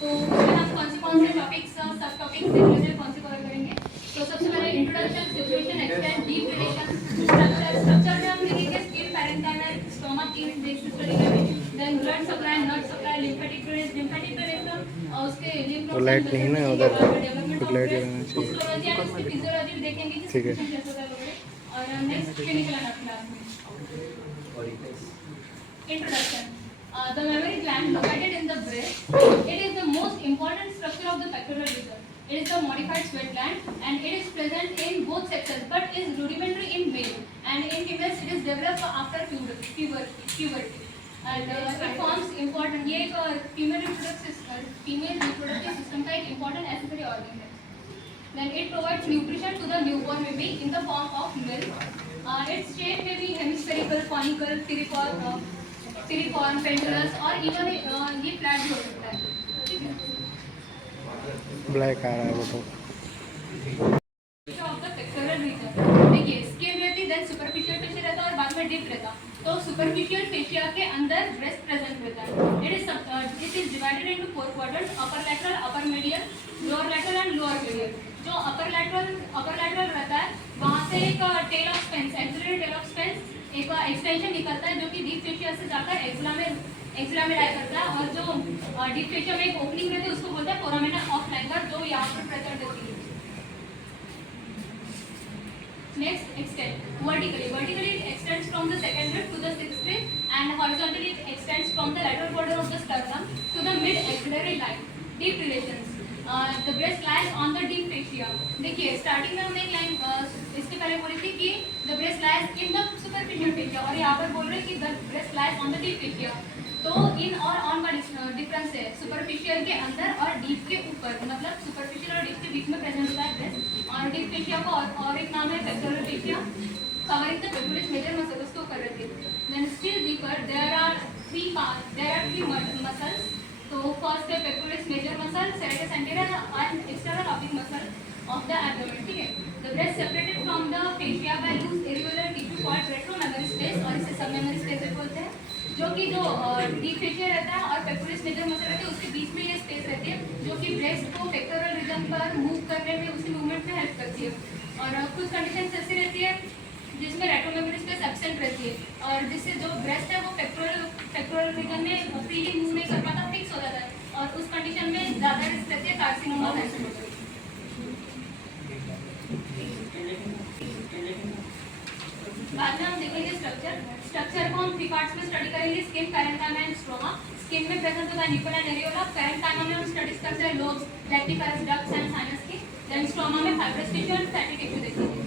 तो उसमें हम कौन से टॉपिक्स सब टॉपिक्स देख कौन से कवर करेंगे। तो सबसे पहले introduction, situation, extent, deep relation, structure में हम देखेंगे स्किन, पैरेन्काइमल, स्टोमक की बेसिक स्टडी करेंगे। Then blood supply, nerve supply, lymphatic drainage, lymphatic drainage और उसके लिम्फ नोड्स लाइट नहीं ना उधर, डेवलपमेंट ऑफ लाइट ब्रेस्ट, लगाना चाहिए। हिस्टोलॉजी एंड उसकी फिजियोलॉजी भी देखेंगे कि ठीक है। सिचुएशन कैसा होता है वगैरह। और नेक्स्ट क्लिनिकल एनाटॉमी में introduction. The mammary gland located in the breast, it is the most important structure of the pectoral region. It is the modified sweat gland and it is present in both sexes but is rudimentary in male, and in females it is developed after puberty. And it forms important, ये एक female reproductive system का एक important accessory organ है. Then it provides nutrition to the newborn baby in the form of milk. Its shape may be hemispherical, conical, piriform, pendulous और even ये flat भी हो सकता है। ठीक है। ब्लैक आ रहा है वो तो। ऑफ द पेक्टोरल रीजन देखिए स्किन रहती, देन सुपरफिशियल फेशिया रहता है और बाद में डीप रहता। तो सुपरफिशियल फेशिया के अंदर ब्रेस्ट प्रेजेंट रहता है। It is divided into 4 quadrants, upper lateral, upper medial, lower lateral and lower medial. जो अपर लैटरल रहता है वहाँ से एक tail of Spence, axillary tail of Spence एक एक्सटेंशन निकलता है जो कि डीप फेशिया से जाकर एक्सिला में लाइक करता है। और जो डीप फेशिया में एक ओपनिंग रहती है उसको बोलते हैं फोरामेना ऑफ लैंगर, जो यहाँ पर प्रेजेंट होती है। Next, extend. Vertically it extends from the second rib to the sixth rib, and horizontally it extends from the lateral border of the sternum to the mid-axillary line. Deep relations. The breast lies on the deep fascia. देखिए starting में हमने एक line इसके पहले बोली थी कि the breast lies in the superficial fascia, और यहाँ पर बोल रहे हैं कि the breast lies on the deep fascia. तो इन और ऑन का डिफरेंस है सुपरफिशियल के अंदर और डीप के ऊपर, मतलब सुपरफिशियल और डीप के बीच में प्रेजेंट होता है ब्रेस्ट। और डीप फेशिया का और एक नाम है pectoral fascia, covering the pectoralis major muscle, उसको कर रहे थे। Then still deeper there are three muscles. तो फर्स्ट है pectoralis major muscle, serratus anterior and external oblique muscle of the abdomen. ठीक है। The breast separated from the fascia by loose एरिकुलर tissue called retromammary space, और इसे सबमेमोरी space भी बोलते हैं। जो कि जो डीप फेशिया रहता है और पेक्टोरस मेजर मसल रहती है उसके बीच में ये स्पेस रहती है जो कि ब्रेस्ट को पेक्टोरल रीजन पर मूव करने में, उसी मूवमेंट में हेल्प करती है। और कुछ कंडीशन ऐसी रहती है जिसमें रेट्रोमेमोरी स्पेस एब्सेंट रहती है और जिससे जो ब्रेस्ट है वो पेक्टोरल रीजन में फ्रीली मूव नहीं कर पाता, फिक्स हो जाता है, और उस कंडीशन में ज़्यादा रिस्क रहती है कार्सिनोमा की। बाद में हम देखेंगे स्ट्रक्चर को हम 3 पार्ट्स में स्टडी करेंगे, skin, parenchyma and stroma. Skin में प्रेजेंट होता है निपल एंड एरियोला, पैरेन्काइमा में हम स्टडीज करते हैं lobes, lactiferous ducts and sinus की। देन स्ट्रोमा में fibrous tissue and fatty tissue देखेंगे।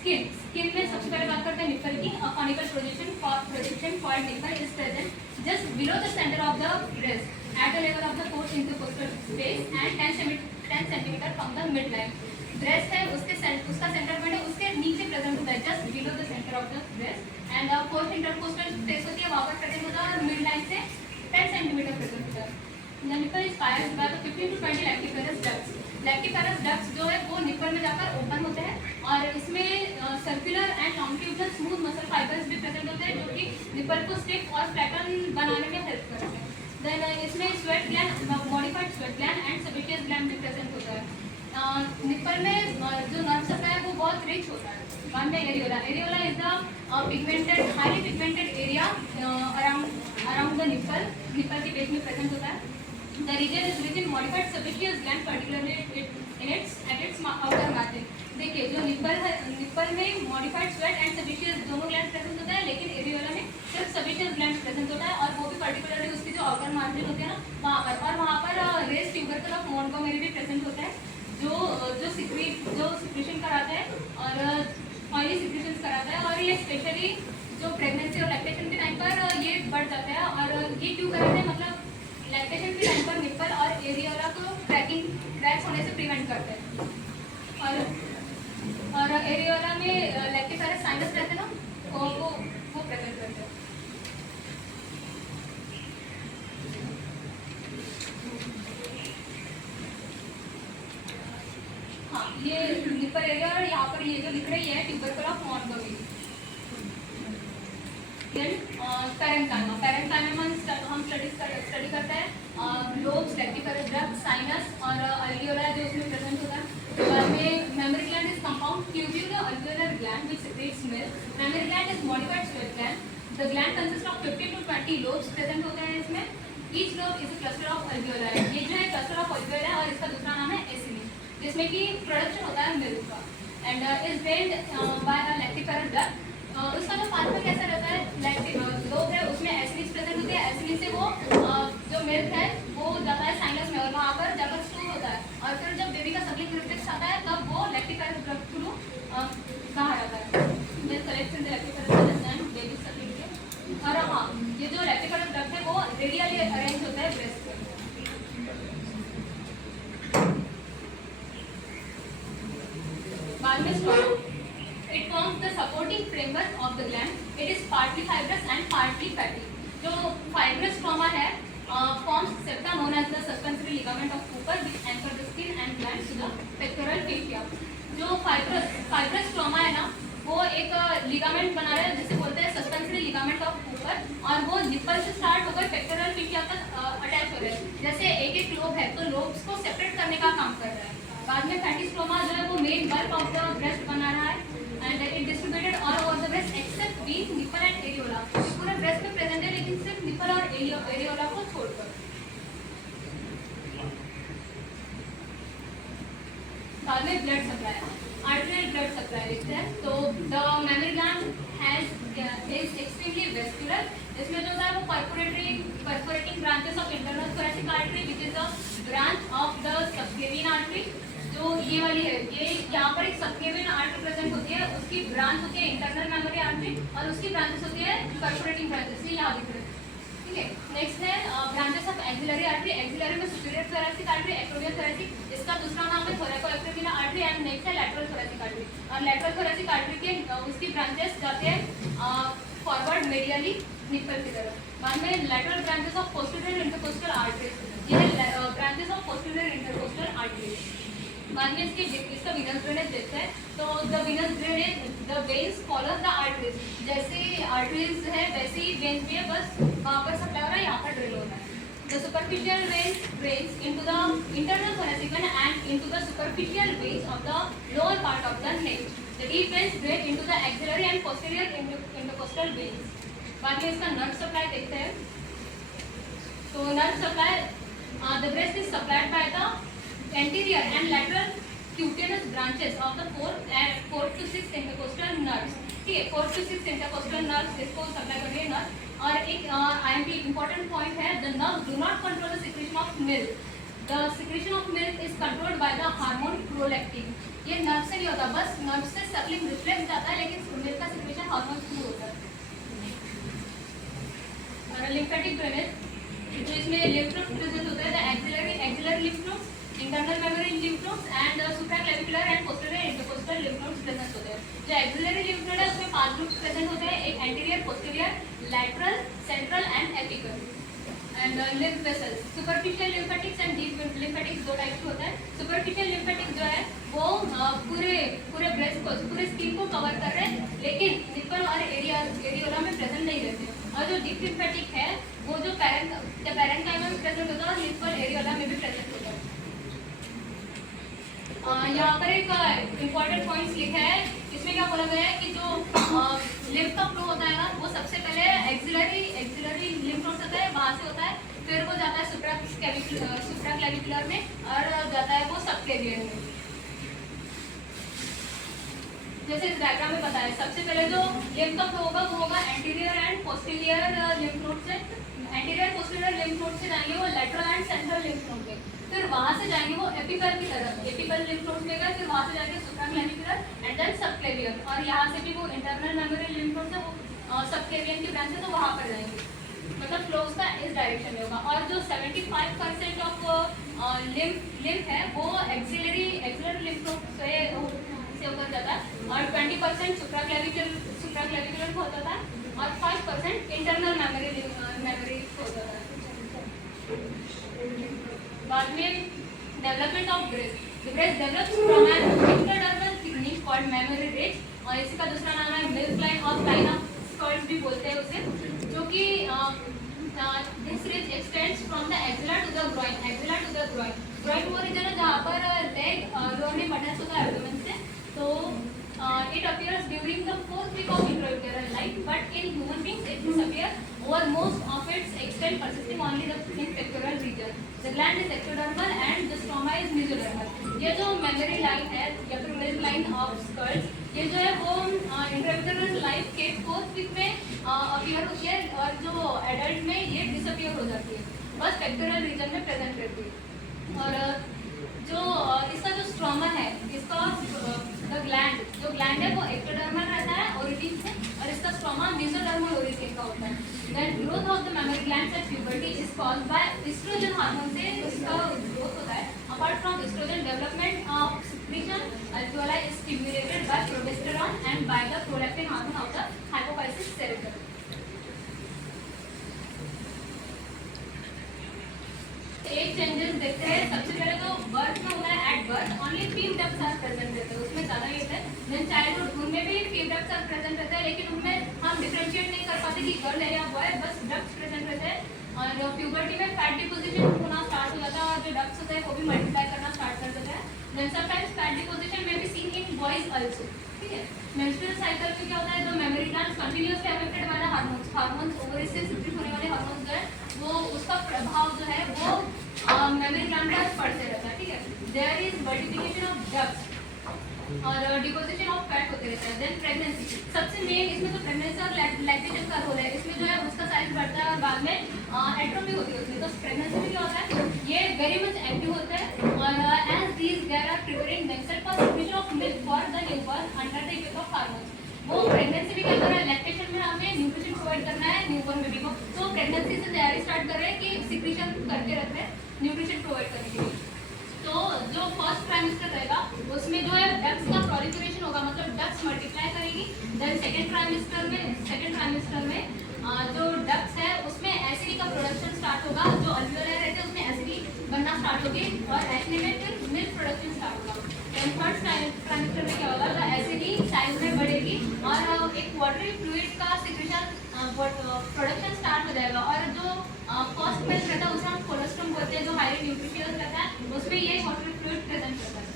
स्किन में सबसे पहले बात करते हैं निपल की। Conical projection called nipple is present just below the centre of the breast at the level of the post intercostal space and 10 centimetre from the mid line. Breast है उसका सेंटर पॉइंट है उसके नीचे present होता है, just below the centre of the breast. And post intercostal space होती है वहाँ पर प्रेजेंट होता है और मिड लाइन से 10 सेंटीमीटर प्रेजेंट होता है। The nipple is fired by 15 to 20 lactiferous ducts. Lactiferous ducts जो है वो निपल में जाकर ओपन होते हैं और इसमें circular and longitudinal smooth muscle fibres भी प्रेजेंट होते हैं जो कि निपल को स्टिफ और फ्लैटन बनाने में हेल्प करते हैं। देन इसमें sweat gland, modified sweat gland and sebaceous gland भी प्रेजेंट होता है। निपल में जो नर्व सप्लाई है वो बहुत रिच होता है। बाद में areola is the pigmented, highly pigmented area around the nipple के पेज में प्रेजेंट होता है। The region is rich in modified sebaceous gland particularly in its outer margin. देखिए जो निपल में मॉडिफाइड स्वेट एंड सेबेशियस दोनों ग्लैंड प्रेजेंट होता है, लेकिन एरियोला में सिर्फ सेबेशियस ग्लैंड प्रेजेंट होता है और वो भी पर्टिकुलरली उसकी जो आउटर मार्जिन होती है ना वहाँ पर। और वहाँ पर रेस ट्यूबरकल ऑफ मोंटगोमेरी भी प्रेजेंट होता है जो सिक्रेशन कराता है और ऑयली सिक्रेशन कराता है। और ये स्पेशली जो प्रेगनेंसी और लैक्टेशन के टाइम पर ये बढ़ जाता है। और ये क्यों कराते हैं, मतलब लैक्टेशन के टाइम पर निपल और एरियोला को क्रैक होने से प्रिवेंट करते हैं। और एरियोला में लैक्टिफेरस साइनस रहते हैं ना वो प्रेजेंट करते हैं। ये निपल एरिया और यहाँ पर ये जो लिख रही है ट्यूबरकल ऑफ मोंटगोमेरी। पैरेन्काइमा में हम स्टडी करते हैं लोब्स, साइनस और अल्वियोला जो उसमें प्रेजेंट होता है। बाद में mammary gland is compound tubular alveolar gland which secretes milk. Mammary gland is modified sweat gland. The gland consist of 15 to 20 lobes present होते हैं इसमें। Each lobe is a cluster of alveoli. ये जो है क्लस्टर ऑफ अल्वियोला है और इसका दूसरा नाम है एसिनी, जिसमें कि प्रोडक्शन होता है मिल्क का and is drained by a lactiferous duct. उसका जो पाथवे कैसा रहता है, लैक्टिक लोब है उसमें एसिनिस प्रेजेंट होती है। एसिनिस से वो जो मिल्क है वो जाता है साइनस में और वहाँ पर जाकर स्टोर होता है और फिर जब बेबी का सप्लिंग रिफ्लेक्स आता है तब वो लैक्टिफेरस डक्ट थ्रू बाहर आता है। Milk collects in the lactiferous duct and baby suckling के। और हाँ, ये जो लैक्टिफेरस डक्ट है वो रेडियली अरेंज होता है ब्रेस्ट पे। बाद में stoma, it forms the supporting framework of the gland. It is partly fibrous and partly fatty. जो fibrous stroma है forms septa known as the suspensory ligament of Cooper which anchor the skin and gland to the pectoral fascia. जो fibrous stroma है ना वो एक ligament बना रहा है जिसे बोलते हैं सस्पेंसरी लिगामेंट ऑफ कूपर और वो निप्पल से स्टार्ट होकर पेक्टोरल फेशिया तक अटैच हो रहा है। जैसे एक एक लोब है तो लोब्स को सेपरेट करने का काम कर रहा है। बाद में फैटी स्ट्रोमा जो है वो main bulk of the breast बना रहा है and it distributed all over the breast except ween nipple and areola. पूरे ब्रेस्ट में प्रेजेंट है लेकिन सिर्फ निप्पल और एरियोला को छोड़कर। बाद में blood supply, arterial blood supply देखते हैं। तो the memory gland is extremely vascular. इसमें जो होता है वो perforating branches of internal thoracic artery which is the branch of the subclavian artery. जो ये वाली है, ये यहाँ पर एक सबक्लेवियन आर्टरी प्रेजेंट होती है, उसकी ब्रांच होती है इंटरनल मेमोरी आर्टरी और उसकी ब्रांचेस होती है परफोरेटिंग ब्रांचेस, ये यहाँ दिख रहे हैं। ठीक है, नेक्स्ट है branches of axillary artery. Axillary में superior thoracic artery, acromial thoracic, इसका दूसरा नाम है थोरैकोएक्रोमियल आर्टरी एंड नेक्स्ट है लैटरल थोरैसिक आर्टरी। और लैटरल थोरैसिक आर्टरी के उसकी ब्रांचेस जाते हैं फॉरवर्ड मेडियली निप्पल की तरफ। बाद में lateral branches of posterior intercostal artery, ये branches of posterior intercostal artery. बाद में इसका विनस ड्रेनेज देखते हैं। तो the venous drainage, the veins follow the arteries. जैसे आर्टरीज है वैसे ही वेन्स भी है, बस वहाँ पर सप्लाई हो रहा है, यहाँ पर ड्रिल हो रहा है। The superficial veins drains into the internal thoracic when and into the superficial veins of the lower part of the neck. The deep veins drain into the axillary and posterior intercostal veins. बाद में इसका nerve supply देखते हैं। तो nerve supply, the breast is supplied by the anterior and lateral cutaneous branches of the 4 to 6 intercostal nerves। ठीक है, 4 to 6 intercostal nerves इसको supply कर रही है नर्व। और एक IMP इम्पोर्टेंट पॉइंट है, the nerves do not control the secretion of milk. The secretion of milk is controlled by the hormone prolactin। ये नर्व से नहीं होता, बस नर्व से सप्लिंग रिफ्लेक्स जाता है लेकिन मिल्क का सिक्रेशन हार्मोन थ्रू होता है। और लिम्फेटिक ड्रेनेज, तो इसमें लिम्फ नोड्स प्रेजेंट होता है, the axillary lymph nodes, internal memory lymph nodes and supraclavicular and posterior intercostal lymph nodes present होते हैं। जो एक्सिलरी लिम्फ नोड है उसमें 5 ग्रुप्स प्रेजेंट होते हैं, एक anterior, posterior, lateral, central and apical. And lymph vessels, superficial lymphatics and deep lymphatics दो type के होते हैं। सुपरफिशियल लिम्फेटिक्स जो है वो पूरे ब्रेस्ट को, पूरे स्किन को कवर कर रहे हैं लेकिन निप्पल और एरियोला में प्रेजेंट नहीं रहते। और जो डीप लिम्फेटिक है वो जो पैरेन्काइमा में प्रेजेंट होता है और निप्पल एरियोला में भी प्रेजेंट होता है। यहाँ पर एक इम्पॉर्टेंट पॉइंट्स लिखा है, इसमें क्या बोला गया है कि जो लिम्फ का फ्लो होता है ना वो सबसे पहले एक्सिलरी लिम्फ नोड्स होता है, वहाँ से होता है, फिर वो जाता है सुप्राक्लेविकुलर में और जाता है वो सबक्लेवियन में। जैसे इस डायग्राम में बताया, सबसे पहले जो लिम्फ का फ्लो होगा वो होगा anterior and posterior lymph node से। एंटीरियर पोस्टीरियर लिम्फ नोड से जाएंगे वो lateral and central lymph node पे, फिर वहाँ से जाएंगे वो एपिकल की तरफ, एपिकल लिम्फ नोड में गए, फिर वहाँ से जाएंगे सुप्राक्लेविकुलर एंड देन सबक्लेवियन। और यहाँ से भी वो इंटरनल मेमोरी लिम्फ नोड से वो सबक्लेवियन की ब्रांच है तो वहाँ पर जाएंगे। मतलब फ्लो उसका इस डायरेक्शन में होगा। और जो 75% ऑफ लिम्फ है वो एक्सिलरी लिम्फ नोड से होकर जाता है और 20% सुप्राक्लेविकुलर को होता है और 5% इंटरनल मेमोरी को होता है। बाद में development of breast, the breast develops from an intradermal thickening called mammary ridge और इसका दूसरा नाम है milk line of line of skirts भी बोलते हैं उसे, जो कि this ridge extends from the axilla to the groin region है जहाँ पर लेग लोअर लिम्ब अटैच होता है एब्डोमेन से, तो it appears during the fourth week of intrauterine life, but in human beings it disappears over most of its extent, persisting only in pectoral region. The gland is ectodermal and the stroma is mesodermal. ये जो memory line है या फिर memory line of sculls, ये जो है वो इंट्रायूटेरल life के फोर्थ वीक में अपीयर होती है और जो एडल्ट में ये डिसअपीयर हो जाती है, बस पेक्टोरल रीजन में प्रेजेंट रहती है। और जो इसका जो स्ट्रोमा है, इसका जो ग्लैंड है वो एक्टोडर्मल रहता है ओरिजिन से, और इसका स्ट्रोमा मेसोडर्मल ओरिजिन का होता है। Then growth of the mammary glands at puberty is caused by oestrogen hormone से इसका ग्रोथ होता है। Apart from oestrogen development of secretion alveoli is stimulated by progesterone and by the prolactin hormone of the hypophysis cerebellum. एक changes देखते हैं, सबसे पहले तो बर्थ में होता है, at birth only few ducts are present रहते हैं, उसमें ज़्यादा ये है। देन चाइल्डहुड, उनमें भी फीव डक्ट्स आर प्रेजेंट रहते हैं, लेकिन उनमें हम डिफरेंशिएट नहीं कर पाते कि गर्ल है या बॉय, बस डक्ट्स प्रेजेंट रहते हैं। और प्यूबर्टी में फैट डिपोजिशन होना स्टार्ट हो जाता है और जो डक्ट्स होते हैं वो भी मल्टीप्लाई करना स्टार्ट कर देते हैं। देन समटाइम्स फैट डिपोजिशन में भी सीन इन बॉयज आल्सो, ठीक है। मेंस्ट्रुअल साइकिल में क्या होता है, जो mammary glands continuously affected by the hormones ovaries से सिक्रेट होने वाले हार्मोन्स जो है वो उसका प्रभाव जो है वो मेमोरी ग्लैंड पर पड़ते रहता है, ठीक है। There is multiplication of ducts और डिपोजिशन ऑफ फैट होते रहता है। देन प्रेगनेंसी, सबसे मेन इसमें तो प्रेगनेंसी और लैक्टेशन का रोल है, इसमें जो है उसका साइज बढ़ता है और बाद में एट्रोफी होती है उसमें। तो प्रेगनेंसी में क्या होता है, ये वेरी मच एक्टिव होता है और as these they are preparing themselves for secretion of milk for the newborn under the effect of hormones. वो प्रेगनेंसी भी क्या कर रहा है, लैक्टेशन में हमें न्यूट्रिशन प्रोवाइड करना है न्यूबॉर्न बेबी को, तो प्रेगनेंसी से तैयारी स्टार्ट कर रहे हैं कि सिक्रीशन करके रख रहे हैं न्यूट्रिशन प्रोवाइड करने के लिए। तो जो फर्स्ट ट्राइमेस्टर रहेगा उसमें जो है डक्ट्स का प्रोलिफरेशन होगा, मतलब डक्ट्स मल्टीप्लाई करेगी। देन सेकंड ट्राइमेस्टर में जो डक्ट्स है उसमें एसिडी का प्रोडक्शन स्टार्ट होगा, जो अल्वियोलाई रहते हैं उसमें एसिडी बनना स्टार्ट होगी और एसिडी में फिर मिल्क प्रोडक्शन स्टार्ट होगा। देन थर्ड ट्राइमेस्टर में क्या होगा, तो एसिडी साइज में बढ़ेगी और एक वाटरी फ्लूइड का सिक्रेशन प्रोडक्शन स्टार्ट हो जाएगा। और जो फर्स्ट मिल्क रहता है उसे हम कोलेस्ट्रॉल बोलते हैं, जो हाईली न्यूट्रिशियस रहता है उसमें ये वाटरी फ्लूइड प्रेजेंट करता है।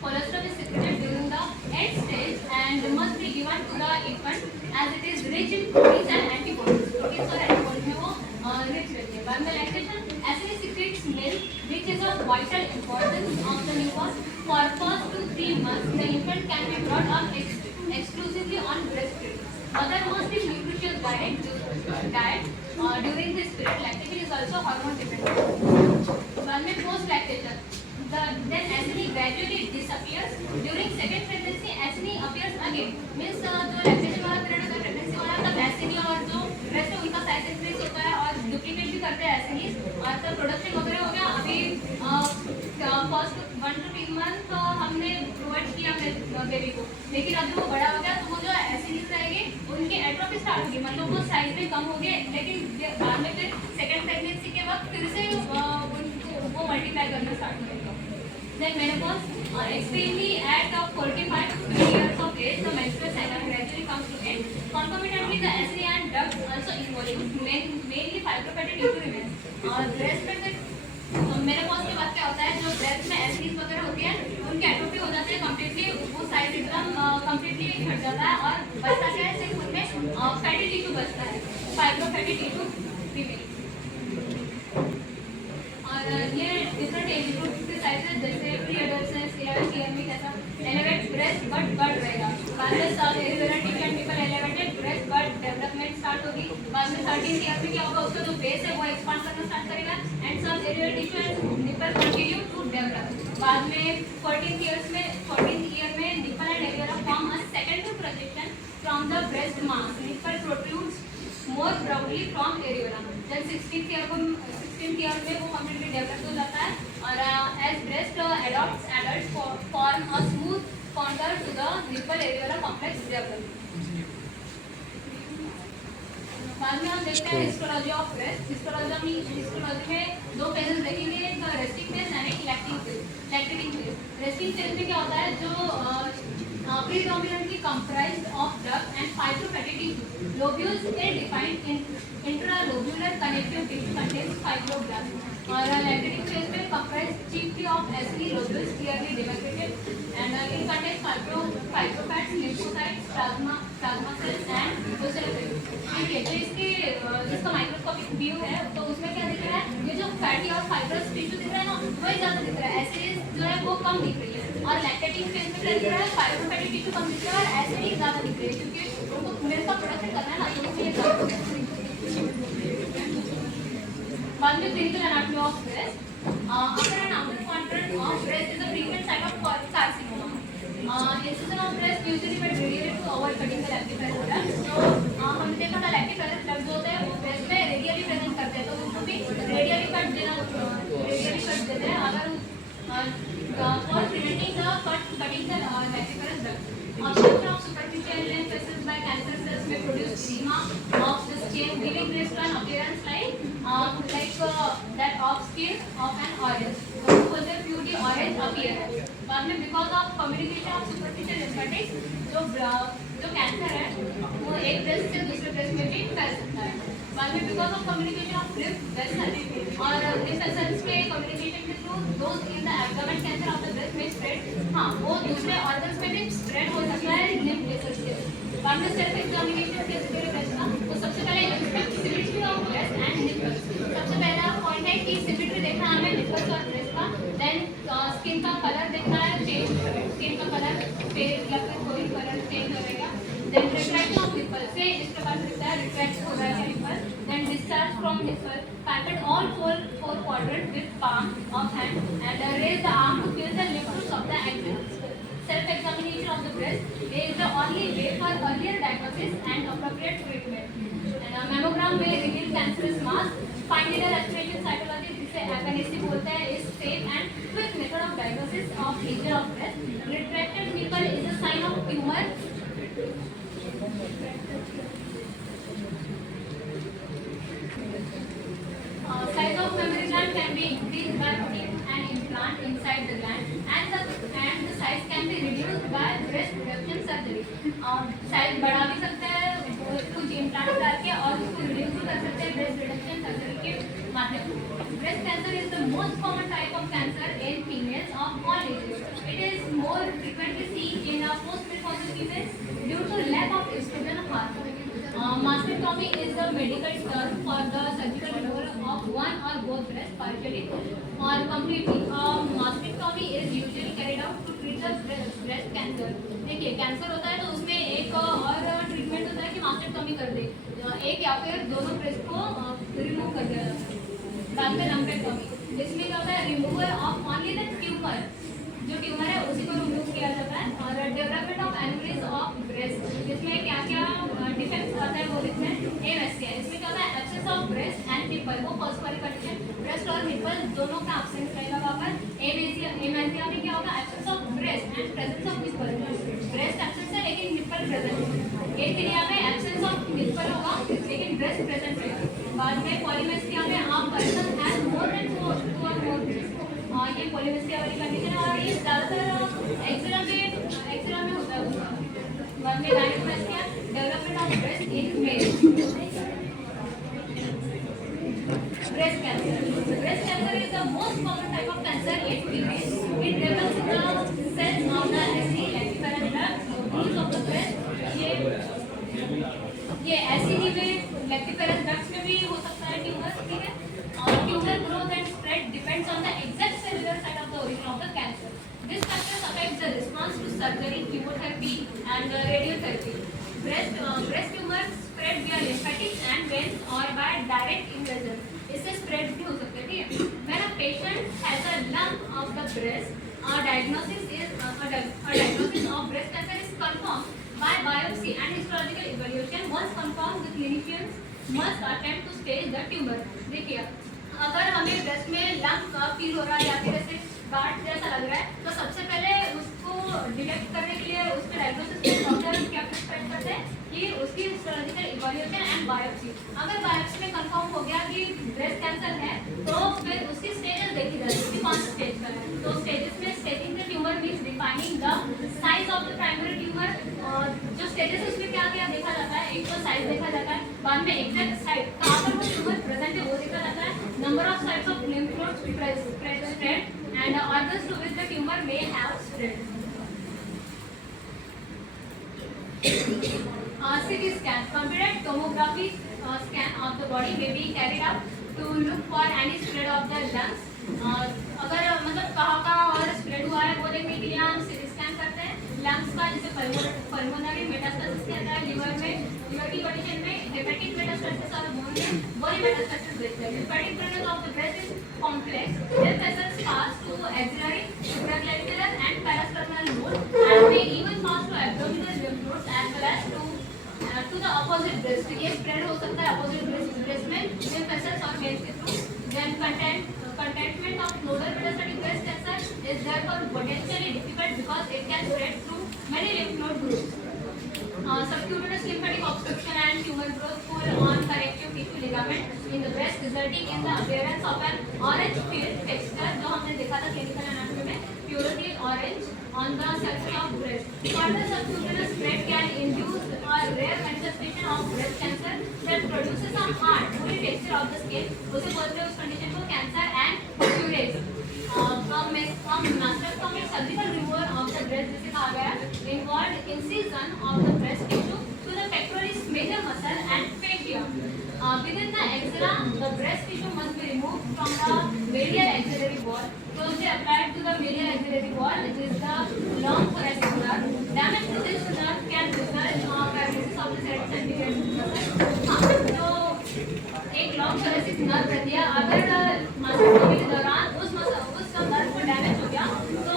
Colostrum is secreted during the end stage and must be given to the infant as it is rich in proteins and antibodies. Proteins और antibodies में वो rich रहती है। बाद में lactation, acid secretes milk which is of vital importance of the newborn. For first to 3 months, the infant can be brought up exclusively on breastfeeding. Mother must be nutritious diet during this period. Lactation is also hormone dependent. बाद में post lactation. Then acne gradually disappears. During second pregnancy, acne appears again. Means जो lactation वाला period होता है pregnancy वाला, तब acne और जो rest है उनका size increase होता है और duplicate भी करते हैं acne और तब production वगैरह हो गया। अभी first 1 to 3 month तो हमने provide किया बेबी को, लेकिन अभी वो बड़ा हो गया तो वो जो acne रहेगी उनकी एट्रोफी स्टार्ट होगी, मतलब वो साइज में कम हो गए, लेकिन बाद में फिर सेकंड प्रेगनेंसी के वक्त फिर से वो मल्टीप्लाई करना स्टार्ट करेगा। Then menopause, extremely at 45 to 50 years of age, the menstrual cycle gradually comes to end. Concomitantly, the acne and ducts also involute, mainly fibrofatty tissue remains. Breast में menopause के बाद क्या होता है, जो breast में acne वगैरह होती है उनकी एट्रोफी हो जाती है completely, वो साइज एकदम completely घट जाता है और बचता क्या है, सिर्फ उनमें fatty tissue बचता है, fibrofatty tissue remains. और ये डिफरेंट एज ग्रुप के साइज है, जैसे प्री एडोलेसेंस 11 ईयर में कैसा एलिवेट ब्रेस्ट बट बढ़ रहेगा, बाद में sub areolar thicken nipple elevated breast bud development start होगी। बाद में 13 ईयर में क्या होगा, उसका जो बेस है वो एक्सपांड करना स्टार्ट करेगा and sub areolar tissue and nipple continue to develop. बाद में 14th ईयर में nipple and areolar form a secondary projection from the breast mass, nipple protrudes more broadly from areola. Then 16th year में वो completely develop हो जाता है और as breast adults form a smooth contour to the nipple areola complex develop. बाद में हम देखते हैं हिस्टोलॉजी ऑफ ब्रेस्ट। हिस्टोलॉजी में दो फेजेस देखेंगे, एक रेस्टिंग फेज एंड एक लैक्टेटिंग फेज। रेस्टिंग फेज में क्या होता है, जो predominantly comprised of duct and fibrofatty tissue. Lobules are defined in intralobular connective tissue contains fibroblasts. और lactating phase में comprised chiefly of acini plasma cells and bacillus. ठीक है, तो इसका माइक्रोस्कोपिक व्यू है तो उसमें क्या दिख रहा है, ये जो फैटी और फाइब्रस टिश्यू दिख रहा है ना, वही ज़्यादा दिख रहा है, एसिड जो है वो कम दिख रही है। और लैक्टेटिंग फेज में क्या दिख रहा है, फाइब्रोफैटिक टिश्यू कम दिख रहा है और एसिडिक ज़्यादा दिख रही है, क्योंकि उनको मिल्क का प्रोडक्शन करना है ना, तो इसलिए ज़्यादा दिख रहा है। बाद में clinical anatomy of breast. Upper and outer quadrant of breast is a frequent site of carcinoma. Incision of breast usually but radially to avoid cutting the lactiferous duct. तो हमने देखा था lactiferous duct जो होते हैं वो breast में radially present करते हैं, तो उनको भी radially cut देते हैं अगर for preventing the cutting the lactiferous duct. Obstruction of superficial lymphocytes by cancer cells may produce edema of the skin, giving rise to an appearance like that of skin of an orange. तो बोलते हैं purely orange appearance. बाद में because of communication of superficial lymphatics जो cancer है वो एक breast से दूसरे ब्रेस्ट में भी फैल सकता है। बाद में because of communication of lymph vessels और lymph vessels के communication के through those in the abdomen cancer of the breast may spread, हाँ वो दूसरे organs में भी spread हो सकता है lymph vessels के। बाद में सेल्फ एग्जामिनेशन कैसे करें ब्रेस्ट का, तो सबसे पहले inspect symmetry of breast and nipples. सबसे पहला पॉइंट है कि सिमेट्री देखना हमें निपल्स और ब्रेस्ट का, देन स्किन का कलर देखना है, चेंज स्किन का कलर फेड या फिर कोई कलर चेंज होगा, देन रिट्रैक्शन ऑफ निपल से इस प्रकार से दिखता है, रिट्रैक्ट हो रहा है nipple, then discharge from nipple, palpate all four quadrant with palm of hand and raise the arm to feel the limbs of the ankle. Self-examination of the breast is the only way for earlier diagnosis and appropriate treatment. And mammogram may reveal cancerous mass. Fine-needle aspiration cytology, जिसे FNAC बोलते हैं, is safe and quick method of diagnosis of lesion of breast. Retracted nipple is a sign of tumor. Size of mammary gland can be increased by putting an implant inside the gland, and the size can be reduced by breast reduction surgery. Size बढ़ा भी सकते हैं कुछ implant डाल के और उसको reduce भी कर सकते हैं ब्रेस्ट रिडक्शन सर्जरी के माध्यम से। Breast cancer is the most common type of cancer in females of all ages. It is more frequently seen in postmenopausal females due to lack of estrogen hormone. Mastectomy is the medical term for the surgical removal of one or both breasts partially or completely. Mastectomy is usually carried out to treat the breast cancer. देखिए cancer होता है तो उसमें एक और treatment होता है कि मास्टेक्टोमी कर दे, एक या फिर दोनों ब्रेस्ट को रिमूव कर दिया जाता है। बाद में लम्पेक्टोमी, इसमें क्या होता है, removal of only the tumour, जो ट्यूमर है उसी को रिमूव किया जाता है। और development of anomalies of breast, जिसमें क्या क्या डिफेक्ट्स आता है वो लिखते हैं। एमएससी, इसमें क्या होता है, absence of breast and nipple, वो फर्स्ट वाली कंडीशन, ब्रेस्ट और निपल दोनों का एब्सेंस रहेगा वहाँ पर। एमेजिया में क्या होगा, absence of breast and presence of nipple, breast absence है लेकिन निपल प्रेजेंट है। एक क्रिया में एब्सेंस ऑफ निपल होगा लेकिन ब्रेस्ट प्रेजेंट रहेगा। बाद में पॉलीमेस्टिया में आप पर्सन हैज मोर देन 2 और मोर ब्रेस्ट, ये पॉलीमेस्टिया वाली कंडीशन है और ये ज़्यादातर एक्सरे में होता है उसका। बाद में gynaecomastia, development of breast in male. Breast cancer. Breast cancer is the most common type of cancer in females. It develops in the cells of the SC, lactiferous duct, roots of the breast. ये SCD में lactiferous ducts में भी हो सकता है tumour, ठीक है। और tumour growth and spread depends on the exact cellular site of the origin of the cancer. This factors affect the response to surgery, chemotherapy, and radiotherapy. Breast tumors spread via lymphatics and veins or by direct invasion. इससे spread भी हो सकते हैं, ठीक है। When a patient has a lump of the breast, a diagnosis of breast cancer is confirmed by biopsy and histological evaluation. Once confirmed, the clinicians must attempt to stage the tumor. देखिए अगर हमें breast में lump feel हो रहा है या फिर ऐसे गांठ जैसा लग रहा है तो सबसे पहले उसको डिटेक्ट करने के लिए उसके डायग्नोसिस में डॉक्टर क्या प्रिस्क्राइब करते हैं कि उसकी हिस्टोलॉजिकल इवैल्यूएशन एंड बायोप्सी। अगर बायोप्सी में कंफर्म हो गया कि ब्रेस्ट कैंसर है तो फिर उसकी स्टेजेस देखी जाती है कि कौन सा स्टेज का है। तो स्टेजेस में staging the tumour means defining the size of the primary tumour. जो स्टेजेस उसमें क्या क्या देखा जाता है, एक तो साइज देखा जाता है, बाद में एग्जैक्ट साइट कहाँ पर वो ट्यूमर प्रेजेंट है वो देखा जाता है, number of sites of lymph nodes present and organs to which the tumor may have spread. Computed tomography scan of the body may be carried out to look for any spread of the lungs. अगर मतलब कहाँ और spread हुआ है वो देखने के लिए हम सीटी स्कैन करते हैं लंग्स का, जैसे पल्मोनरी मेटास्टेसिस के अंदर लिवर की कंडीशन में हेपेटिक मेटास्टेसिस और बोन में वही मेटास्टेसिस देखते हैं. Hepatic drainage of the breast is complex. Their vessels pass to axillary, supraclavicular and parasternal node and may even pass to abdominal lymph nodes as well as to the opposite breast. ये spread हो सकता है opposite breast में lymph vessels और veins के through. Then contentment of nodal metastatic breast cancer is therefore potentially difficult because it can spread through many lymph node groups. Subcutaneous lymphatic obstruction and tumor growth pull on connective tissue ligament in the breast resulting in the appearance of an orange field texture जो हमने देखा था clinical anatomy में purely orange on the surface of breast. Further subcutaneous spread can induce a rare manifestation of breast cancer that produces a hard woolly texture of the skin. उसे बोलते हैं उस condition को cancer and cuirasse. Mastectomy surgical removal of the breast जिसे कहा गया involved incision of the breast tissue to the pectoralis major muscle and fibula. Within the axilla, the breast tissue must be removed from the medial axillary wall. Closely applied to the medial axillary wall, which is the long thoracic nerve. Damage to this nerve can result paralysis of the serratus anterior muscle. तो एक long thoracic nerve रहती है, अगर मास्टरटॉमी के दौरान उस nerve को damage हो गया तो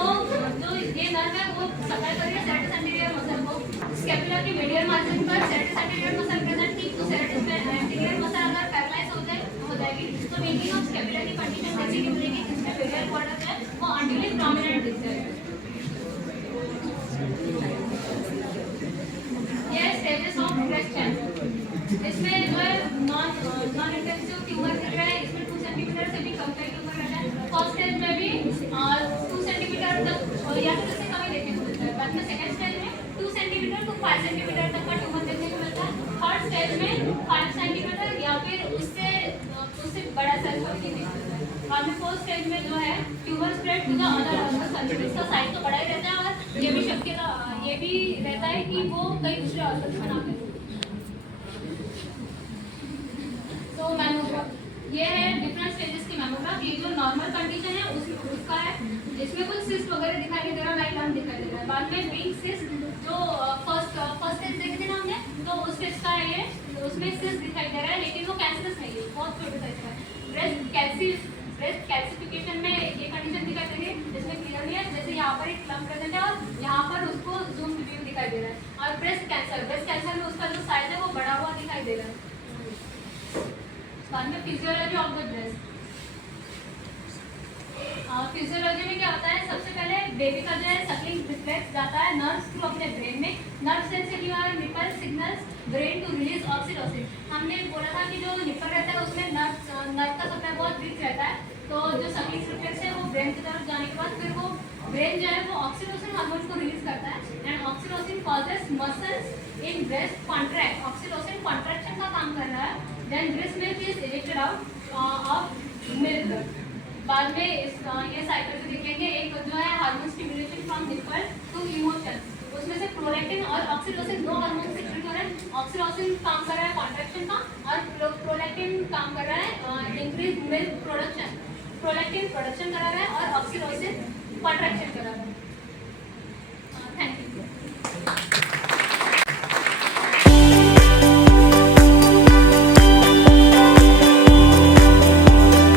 जो ये नर्व है वो सप्लाई करेगा serratus anterior muscle को. स्कैपुला की medial margin पर serratus anterior muscle प्रेजेंट थी तो serratus anterior muscle अगर पैरालाइज हो जाएगी तो मेकिंग ऑफ स्कैपुला की कंडीशन कैसी मिलेगी जिसमें medial border है वो unduly prominent दिख जाएगा. ये स्टेजेस ऑफ ब्रेस्ट कैंसर. इसमें जो है नॉन इंटेंसिव ट्यूमर दिख रहा है, इसमें 2 सेंटीमीटर से भी कम का ट्यूमर रहता है. फर्स्ट स्टेज में भी 2 सेंटीमीटर तक या फिर उससे कम ही देखने को मिलता है. बाद में सेकंड स्टेज में 2 सेंटीमीटर to 5 सेंटीमीटर तक का ट्यूमर देखने को मिलता है. थर्ड स्टेज में 5 सेंटीमीटर या फिर उससे बड़ा साइज का भी देखने को मिलता है. बाद में फोर्थ स्टेज में जो है tumour spread to the other organs. इसका साइज तो बड़ा ही रहता है और ये भी रहता है कि वो कई दूसरे ऑर्गन्स बना लेते हैं. तो मैमोग्राफ ये है डिफरेंट स्टेजेस की मैमोग्राफ. ये जो नॉर्मल कंडीशन है उसका है, इसमें कुछ सिस्ट वगैरह दिखाई नहीं दे रहा, लाइट लंप दिखाई दे रहा है. बाद में बिग सिस्ट जो फर्स्ट स्टेज देखे थे ना हमने, तो उस स्टेज का है ये, उसमें सिस्ट दिखाई दे रहा है लेकिन वो कैंसरस नहीं है, बहुत छोटे साइज का है. ब्रेस्ट कैल्सिफिकेशन में ये कंडीशन दिखाई दे रही है जिसमें क्लियरली है, जैसे यहाँ पर एक लंप प्रेजेंट है और यहाँ पर उसको जूम व्यू दिखाई दे रहा है. और ब्रेस्ट कैंसर में उसका जो साइज है वो बढ़ा हुआ दिखाई दे रहा है. बाद में physiology of the breast. Physiology में क्या होता है, सबसे पहले बेबी का जो है सकलिंग रिफ्लेक्स जाता है नर्व्स थ्रू अपने ब्रेन में. नर्व सेंस से nipple signals brain to release oxytocin. हमने बोला था कि जो निपल रहता है उसमें नर्व का सप्लाई बहुत वीक रहता है, तो जो सकलिंग रिफ्लेक्स है वो ब्रेन की तरफ जाने के बाद फिर वो ब्रेन जो है वो ऑक्सीटोसिन हार्मोन को रिलीज करता है. And oxytocin causes muscles in breast contract. Oxytocin contraction का काम कर रहा है. Then breast milk is ejected out of milk. बाद में ये साइकिल भी देखेंगे. एक जो है hormone stimulation from nipple to emotion, उसमें से प्रोलैक्टिन और ऑक्सीटोसिन दो हार्मोन सेक्रेट हो रहे हैं. ऑक्सीटोसिन काम कर रहा है कॉन्ट्रैक्शन का और प्रोलैक्टिन काम कर रहा है increase milk production. Prolactin production करा रहा है और ऑक्सीटोसिन कॉन्ट्रैक्शन करा रहा है.